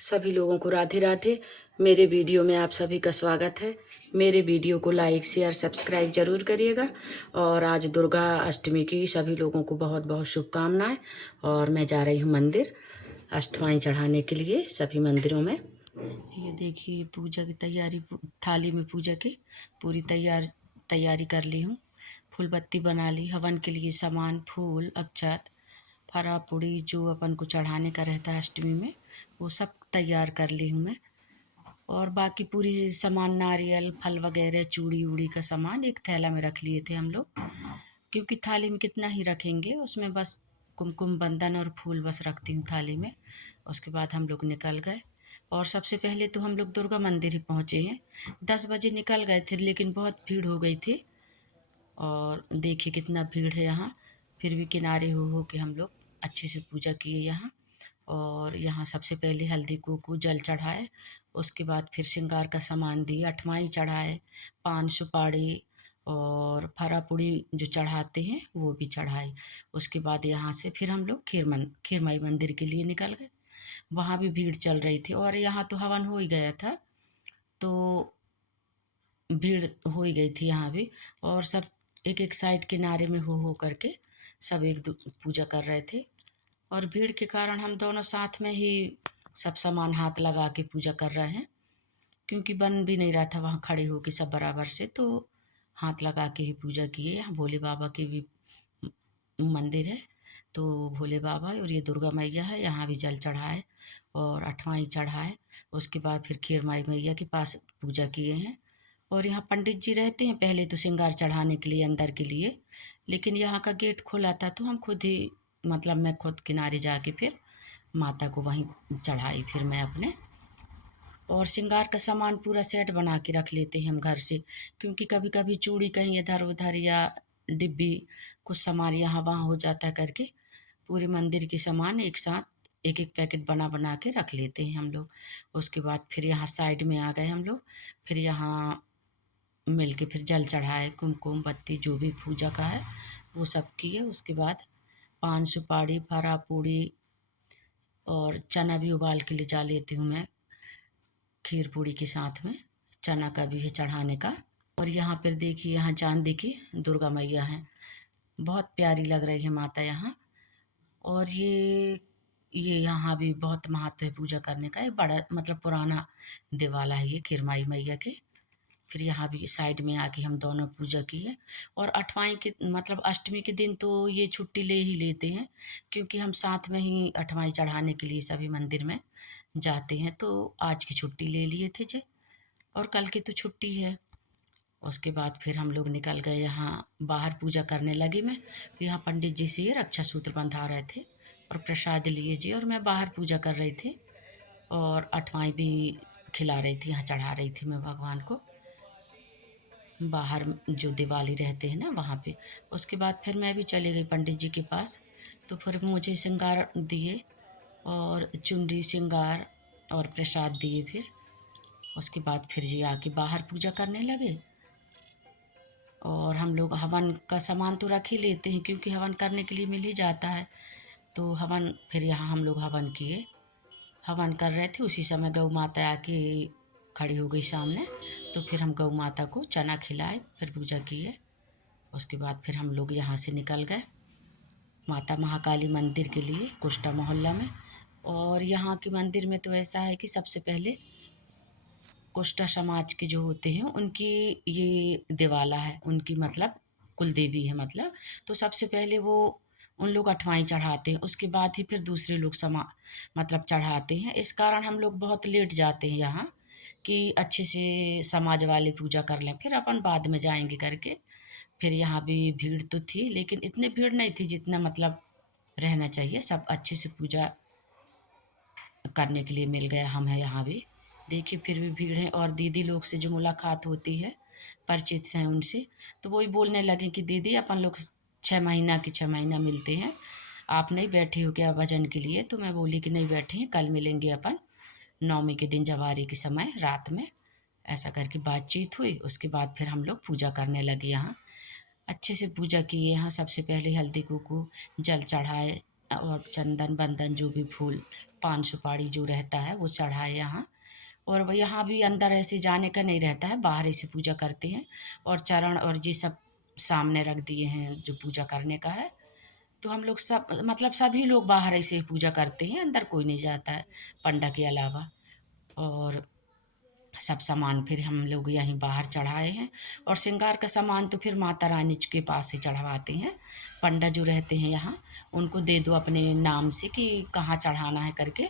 सभी लोगों को राधे राधे। मेरे वीडियो में आप सभी का स्वागत है। मेरे वीडियो को लाइक शेयर सब्सक्राइब जरूर करिएगा। और आज दुर्गा अष्टमी की सभी लोगों को बहुत बहुत शुभकामनाएं। और मैं जा रही हूँ मंदिर अष्टवाइन चढ़ाने के लिए सभी मंदिरों में। ये देखिए पूजा की तैयारी, थाली में पूजा की पूरी तैयारी कर ली हूँ। फूल बत्ती बना ली, हवन के लिए सामान फूल अक्षत फरा पूड़ी जो अपन को चढ़ाने का रहता है अष्टमी में, वो सब तैयार कर ली हूँ मैं। और बाकी पूरी सामान नारियल फल वगैरह चूड़ी उड़ी का सामान एक थैला में रख लिए थे हम लोग, क्योंकि थाली में कितना ही रखेंगे, उसमें बस कुमकुम बंदन और फूल बस रखती हूँ थाली में। उसके बाद हम लोग निकल गए। और सबसे पहले तो हम लोग दुर्गा मंदिर ही पहुँचे हैं। 10 बजे निकल गए थे, लेकिन बहुत भीड़ हो गई थी। और देखिए कितना भीड़ है यहाँ, फिर भी किनारे हो के हम लोग अच्छे से पूजा किए यहाँ। और यहाँ सबसे पहले हल्दी कुकू जल चढ़ाए, उसके बाद फिर श्रृंगार का सामान दिए, अठमाई चढ़ाए, पान सुपारी और फरा पूड़ी जो चढ़ाते हैं वो भी चढ़ाई। उसके बाद यहाँ से फिर हम लोग खीरमाई मंदिर के लिए निकल गए। वहाँ भी भीड़ चल रही थी और यहाँ तो हवन हो ही गया था, तो भीड़ हो ही गई थी यहाँ भी। और सब एक एक साइड किनारे में हो करके सब पूजा कर रहे थे। और भीड़ के कारण हम दोनों साथ में ही सब सामान हाथ लगा के पूजा कर रहे हैं, क्योंकि बन भी नहीं रहा था वहाँ खड़े हो के सब बराबर से, तो हाथ लगा के ही पूजा किए। यहाँ भोले बाबा की भी मंदिर है, तो भोले बाबा और ये दुर्गा मैया है, यहाँ भी जल चढ़ाए और अठवाई चढ़ाए। उसके बाद फिर खीर माई मैया के पास पूजा किए हैं। और यहाँ पंडित जी रहते हैं पहले तो श्रृंगार चढ़ाने के लिए अंदर के लिए, लेकिन यहाँ का गेट खुला था तो हम खुद ही मतलब मैं खुद किनारे जाके फिर माता को वहीं चढ़ाई फिर मैं अपने। और श्रृंगार का सामान पूरा सेट बना के रख लेते हैं हम घर से, क्योंकि कभी कभी चूड़ी कहीं इधर उधर या डिब्बी कुछ सामान यहाँ वहाँ हो जाता है करके पूरे मंदिर के सामान एक साथ एक एक पैकेट बना बना के रख लेते हैं हम लोग। उसके बाद फिर यहाँ साइड में आ गए हम लोग, फिर यहाँ मिल के फिर जल चढ़ाए, कुमकुम बत्ती जो भी पूजा का है वो सब किए। उसके बाद पान सुपारी फरा पूड़ी और चना भी उबाल के ले जा लेती हूँ मैं, खीर पूड़ी के साथ में चना का भी है चढ़ाने का। और यहाँ पर देखिए यहाँ चांदी की दुर्गा मैया हैं, बहुत प्यारी लग रही है माता यहाँ। और ये यहाँ भी बहुत महत्व है पूजा करने का, ये बड़ा मतलब पुराना दिवाला है ये खीरमाई मैया के। फिर यहाँ भी साइड में आके हम दोनों पूजा किए। और अठवाई के मतलब अष्टमी के दिन तो ये छुट्टी ले ही लेते हैं, क्योंकि हम साथ में ही अठवाई चढ़ाने के लिए सभी मंदिर में जाते हैं, तो आज की छुट्टी ले लिए थे जे, और कल की तो छुट्टी है। उसके बाद फिर हम लोग निकल गए, यहाँ बाहर पूजा करने लगी मैं। यहाँ पंडित जी से रक्षा सूत्र बंधा रहे थे और प्रसाद लिए जी, और मैं बाहर पूजा कर रही थी और अठवाई भी खिला रही थी, यहाँ चढ़ा रही थी मैं भगवान को बाहर जो दिवाली रहते हैं ना वहाँ पे। उसके बाद फिर मैं भी चली गई पंडित जी के पास, तो फिर मुझे श्रृंगार दिए और चुनरी श्रृंगार और प्रसाद दिए। फिर उसके बाद फिर जी आके बाहर पूजा करने लगे। और हम लोग हवन का सामान तो रख ही लेते हैं, क्योंकि हवन करने के लिए मिल ही जाता है, तो हवन फिर यहाँ हम लोग हवन किए। हवन कर रहे थे उसी समय गौ माता आके खड़ी हो गई सामने, तो फिर हम गौ माता को चना खिलाए फिर पूजा किए। उसके बाद फिर हम लोग यहाँ से निकल गए माता महाकाली मंदिर के लिए कुष्टा मोहल्ला में। और यहाँ के मंदिर में तो ऐसा है कि सबसे पहले कुष्टा समाज के जो होते हैं उनकी ये दिवाला है, उनकी मतलब कुल देवी है मतलब, तो सबसे पहले वो उन लोग अठवाई चढ़ाते हैं, उसके बाद ही फिर दूसरे लोग मतलब चढ़ाते हैं। इस कारण हम लोग बहुत लेट जाते हैं यहाँ, कि अच्छे से समाज वाले पूजा कर लें फिर अपन बाद में जाएंगे करके। फिर यहाँ भी भीड़ तो थी, लेकिन इतनी भीड़ नहीं थी जितना मतलब रहना चाहिए। सब अच्छे से पूजा करने के लिए मिल गया हमें यहाँ भी। देखिए फिर भी भीड़ है, और दीदी लोग से जो मुलाकात होती है परिचित हैं उनसे, तो वही बोलने लगे कि दीदी अपन लोग 6 महीना मिलते हैं, आप नहीं बैठी हो क्या भजन के लिए? तो मैं बोली कि नहीं बैठी हैं, कल मिलेंगे अपन नवमी के दिन जवारी के समय रात में। ऐसा करके बातचीत हुई। उसके बाद फिर हम लोग पूजा करने लगे यहाँ, अच्छे से पूजा किए। यहाँ सबसे पहले हल्दी कुकू जल चढ़ाए, और चंदन बंदन जो भी फूल पान सुपारी जो रहता है वो चढ़ाए यहाँ। और वो यहाँ भी अंदर ऐसे जाने का नहीं रहता है, बाहर ऐसे पूजा करते हैं। और चरण और ये सब सामने रख दिए हैं जो पूजा करने का है। तो हम लोग सब मतलब सभी लोग बाहर ऐसे ही पूजा करते हैं, अंदर कोई नहीं जाता है पंडा के अलावा। और सब सामान फिर हम लोग यहीं बाहर चढ़ाए हैं। और श्रृंगार का सामान तो फिर माता रानी के पास से चढ़वाते हैं। पंडा जो रहते हैं यहाँ उनको दे दो अपने नाम से कि कहाँ चढ़ाना है करके,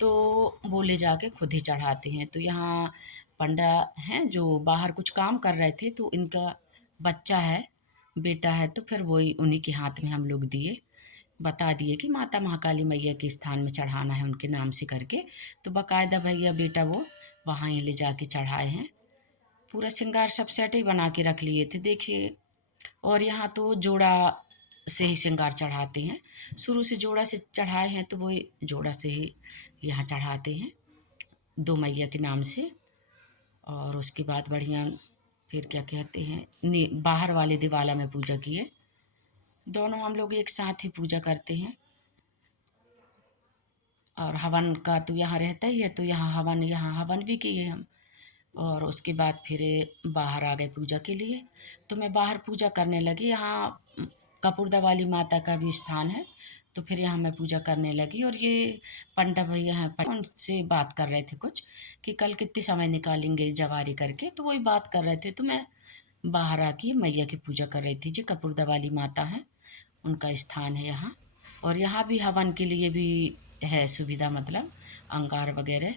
तो वो ले जाके खुद ही चढ़ाते हैं। तो यहाँ पंडा हैं जो बाहर कुछ काम कर रहे थे, तो इनका बच्चा है, बेटा है, तो फिर वही उन्हीं के हाथ में हम लोग दिए, बता दिए कि माता महाकाली मैया के स्थान में चढ़ाना है उनके नाम से करके। तो बाकायदा भैया बेटा वो वहाँ ही ले जाके चढ़ाए हैं। पूरा श्रृंगार सब सेट ही बना के रख लिए थे देखिए। और यहाँ तो जोड़ा से ही श्रृंगार चढ़ाते हैं, शुरू से जोड़ा से चढ़ाए हैं तो वो जोड़ा से ही यहाँ चढ़ाते हैं 2 मैया के नाम से। और उसके बाद बढ़िया फिर क्या कहते हैं बाहर वाले दिवाला में पूजा किए। दोनों हम लोग एक साथ ही पूजा करते हैं। और हवन का तो यहाँ रहता ही है, तो यहाँ हवन भी किए हम। और उसके बाद फिर बाहर आ गए पूजा के लिए। तो मैं बाहर पूजा करने लगी। यहाँ कपूरदा वाली माता का भी स्थान है, तो फिर यहाँ मैं पूजा करने लगी। और ये पंडा भैया हैं, उनसे बात कर रहे थे कुछ कि कल कितने समय निकालेंगे जवारी करके, तो वही बात कर रहे थे। तो मैं बाहर आके मैया की पूजा कर रही थी। जो कपूरदा वाली माता है उनका स्थान है यहाँ। और यहाँ भी हवन के लिए भी है सुविधा, मतलब अंगार वगैरह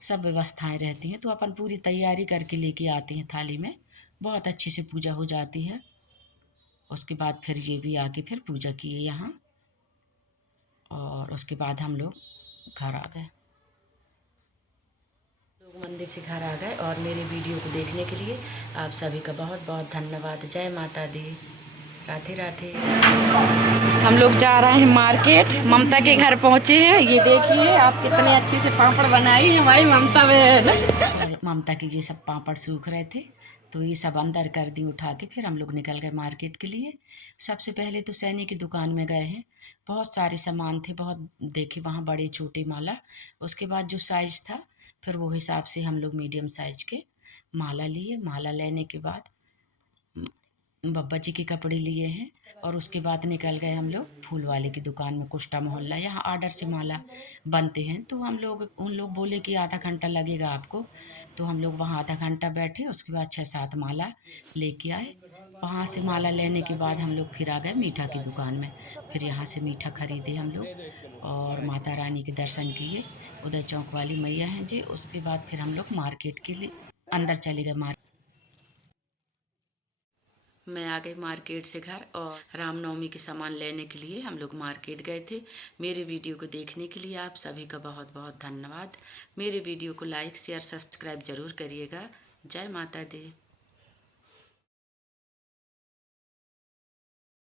सब व्यवस्थाएं रहती हैं। तो अपन पूरी तैयारी करके लेके आते हैं थाली में, बहुत अच्छे से पूजा हो जाती है। उसके बाद फिर ये भी आके फिर पूजा किए यहाँ। और उसके बाद हम लोग घर आ गए, लोग मंदिर से घर आ गए। और मेरे वीडियो को देखने के लिए आप सभी का बहुत बहुत धन्यवाद। जय माता दी, राधे राधे। हम लोग जा रहे हैं मार्केट, ममता के घर पहुँचे हैं। ये देखिए आप कितने अच्छे से पापड़ बनाई है भाई ममता बहन। और ममता के ये सब पापड़ सूख रहे थे, तो ये सब अंदर कर दी उठा के। फिर हम लोग निकल गए मार्केट के लिए। सबसे पहले तो सैनी की दुकान में गए हैं, बहुत सारे सामान थे, बहुत देखे वहाँ बड़े छोटे माला। उसके बाद जो साइज़ था फिर वो हिसाब से हम लोग मीडियम साइज के माला लिए। माला लेने के बाद बब्बा जी के कपड़े लिए हैं। और उसके बाद निकल गए हम लोग फूल वाले की दुकान में, कुष्टा मोहल्ला। यहाँ ऑर्डर से माला बनते हैं, तो हम लोग उन लोग बोले कि आधा घंटा लगेगा आपको। तो हम लोग वहाँ आधा घंटा बैठे, उसके बाद 6-7 माला लेके आए। वहाँ से माला लेने के बाद हम लोग फिर आ गए मीठा की दुकान में। फिर यहाँ से मीठा खरीदे हम लोग और माता रानी के दर्शन किए। उदय चौक वाली मैया हैं जी। उसके बाद फिर हम लोग मार्केट के लिए अंदर चले गए। मैं आ गई मार्केट से घर, और रामनवमी के सामान लेने के लिए हम लोग मार्केट गए थे। मेरे वीडियो को देखने के लिए आप सभी का बहुत बहुत धन्यवाद। मेरे वीडियो को लाइक शेयर सब्सक्राइब ज़रूर करिएगा। जय माता दी।